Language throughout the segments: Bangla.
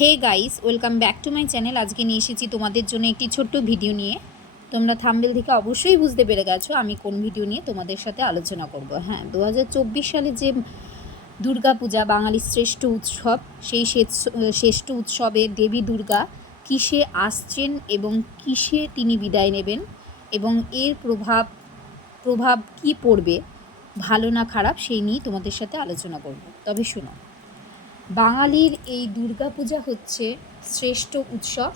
Hey guys, welcome back to my channel. আজকে নিয়ে এসেছি তোমাদের জন্য একটি ছোট্ট ভিডিও নিয়ে। তোমরা থাম্বনেল থেকে অবশ্যই বুঝতে পেরে গেছো আমি কোন ভিডিও নিয়ে তোমাদের সাথে আলোচনা করব। হ্যাঁ, 2024 সালে যে দুর্গাপূজা বাঙালির শ্রেষ্ঠ উৎসব, সেই শ্রেষ্ঠ উৎসবে দেবী দুর্গা কিসে আসছেন এবং কিসে তিনি বিদায় নেবেন এবং এর প্রভাব কি পড়বে, ভালো না খারাপ, সেই নিয়ে তোমাদের সাথে আলোচনা করব। তবে শোনো, বাঙালির এই দুর্গাপূজা হচ্ছে শ্রেষ্ঠ উৎসব।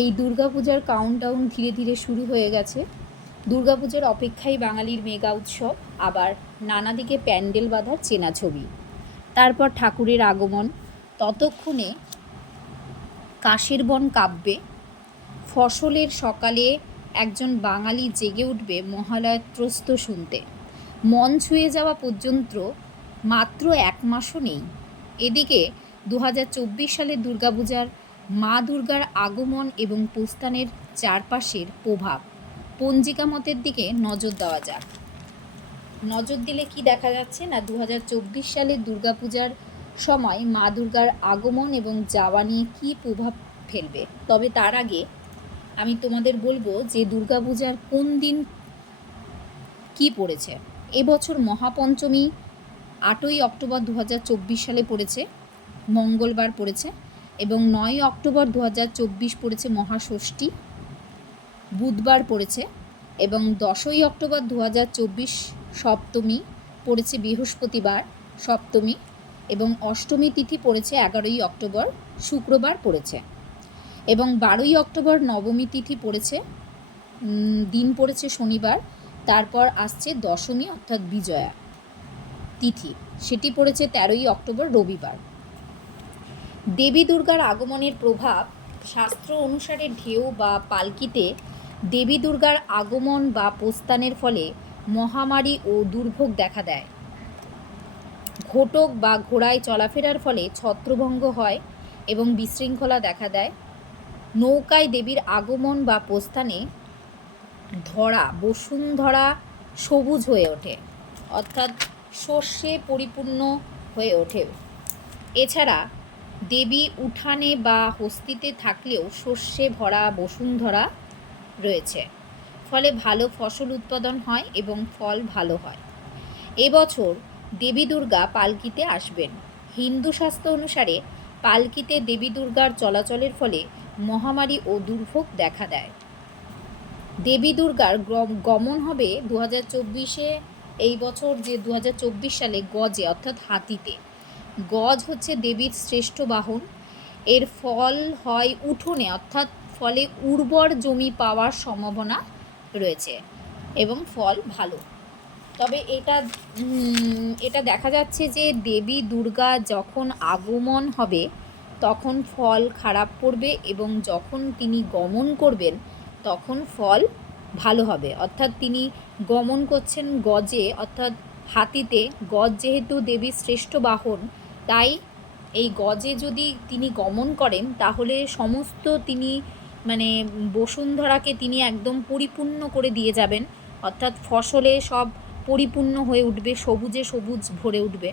এই দুর্গাপূজার কাউন্টডাউন ধীরে ধীরে শুরু হয়ে গেছে। দুর্গাপূজার অপেক্ষায় বাঙালির মেগা উৎসব, আবার নানা দিকে প্যান্ডেল বাঁধার চেনা ছবি। তারপর ঠাকুরের আগমন, ততক্ষণে কাশের বন কাঁপবে। ফসলের সকালে একজন বাঙালি জেগে উঠবে মহালয়ার ত্রস্ত শুনতে। মন ছুঁয়ে যাওয়া পর্যন্ত মাত্র এক মাসও নেই। এদিকে 2024 সালের দুর্গাপূজার মা দুর্গার আগমন এবং প্রস্থানের চারপাশের প্রভাব, পঞ্জিকা মতের দিকে নজর দেওয়া যাক। নজর দিলে কি দেখা যাচ্ছে না, 2024 সালের দুর্গাপূজার সময় মা দুর্গার আগমন এবং যাওয়া নিয়ে কী প্রভাব ফেলবে। তবে তার আগে আমি তোমাদের বলবো যে দুর্গাপূজার কোন দিন কি পড়েছে। এবছর মহাপঞ্চমী 8ই অক্টোবর 2024 সালে পড়েছে, মঙ্গলবার পড়েছে, এবং 9ই অক্টোবর 2024 পড়েছে মহাষষ্ঠী, বুধবার পড়েছে, এবং 10ই অক্টোবর 2024 সপ্তমী পড়েছে বৃহস্পতিবার সপ্তমী, এবং অষ্টমী তিথি পড়েছে 11ই অক্টোবর শুক্রবার পড়েছে, এবং 12ই অক্টোবর নবমী তিথি পড়েছে, দিন পড়েছে শনিবার। তারপর আসছে দশমী অর্থাৎ বিজয়া তিথি, সেটি পড়েছে 13ই অক্টোবর রবিবার। দেবী দুর্গার আগমনের প্রভাব, শাস্ত্র অনুসারে ঢেউ বা পালকিতে দেবী দুর্গার আগমন বা প্রস্থানের ফলে মহামারী ও দুর্ভোগ দেখা দেয়। ঘোটক বা ঘোড়ায় চলাফেরার ফলে ছত্রভঙ্গ হয় এবং বিশৃঙ্খলা দেখা দেয়। নৌকায় দেবীর আগমন বা প্রস্থানে ধরা বসুন্ধরা সবুজ হয়ে ওঠে, অর্থাৎ শস্যে পরিপূর্ণ হয়ে ওঠে। এছাড়া দেবী উঠানে বা হস্তিতে থাকলেও শস্যে ভরা বসুন্ধরা রয়েছে, ফলে ভালো ফসল উৎপাদন হয় এবং ফল ভালো হয়। এবছর দেবী দুর্গা পালকিতে আসবেন। হিন্দু শাস্ত্র অনুসারে পালকিতে দেবী দুর্গার চলাচলের ফলে মহামারী ও দুর্ভোগ দেখা দেয়। দেবী দুর্গার গমন হবে 2024-এ, এই বছর যে 2024 সালে গজে অর্থাৎ হাতিতে। গজ হচ্ছে দেবীর শ্রেষ্ঠ বাহন। এর ফল হয় উঠোনে, অর্থাৎ ফলে উর্বর জমি পাওয়ার সম্ভাবনা রয়েছে এবং ফল ভালো। তবে এটা দেখা যাচ্ছে যে দেবী দুর্গা যখন আগমন হবে তখন ফল খারাপ পড়বে, এবং যখন তিনি গমন করবেন তখন ফল ভালো হবে। অর্থাৎ তিনি গমন করছেন গজে, অর্থাৎ হাতিতে। গজ যেহেতু দেবীর শ্রেষ্ঠ বাহন, তাই এই গজে যদি তিনি গমন করেন তাহলে সমস্ত তিনি বসুন্ধরাকে তিনি একদম পরিপূর্ণ করে দিয়ে যাবেন, অর্থাৎ ফসলে সব পরিপূর্ণ হয়ে উঠবে, সবুজে সবুজ ভরে উঠবে।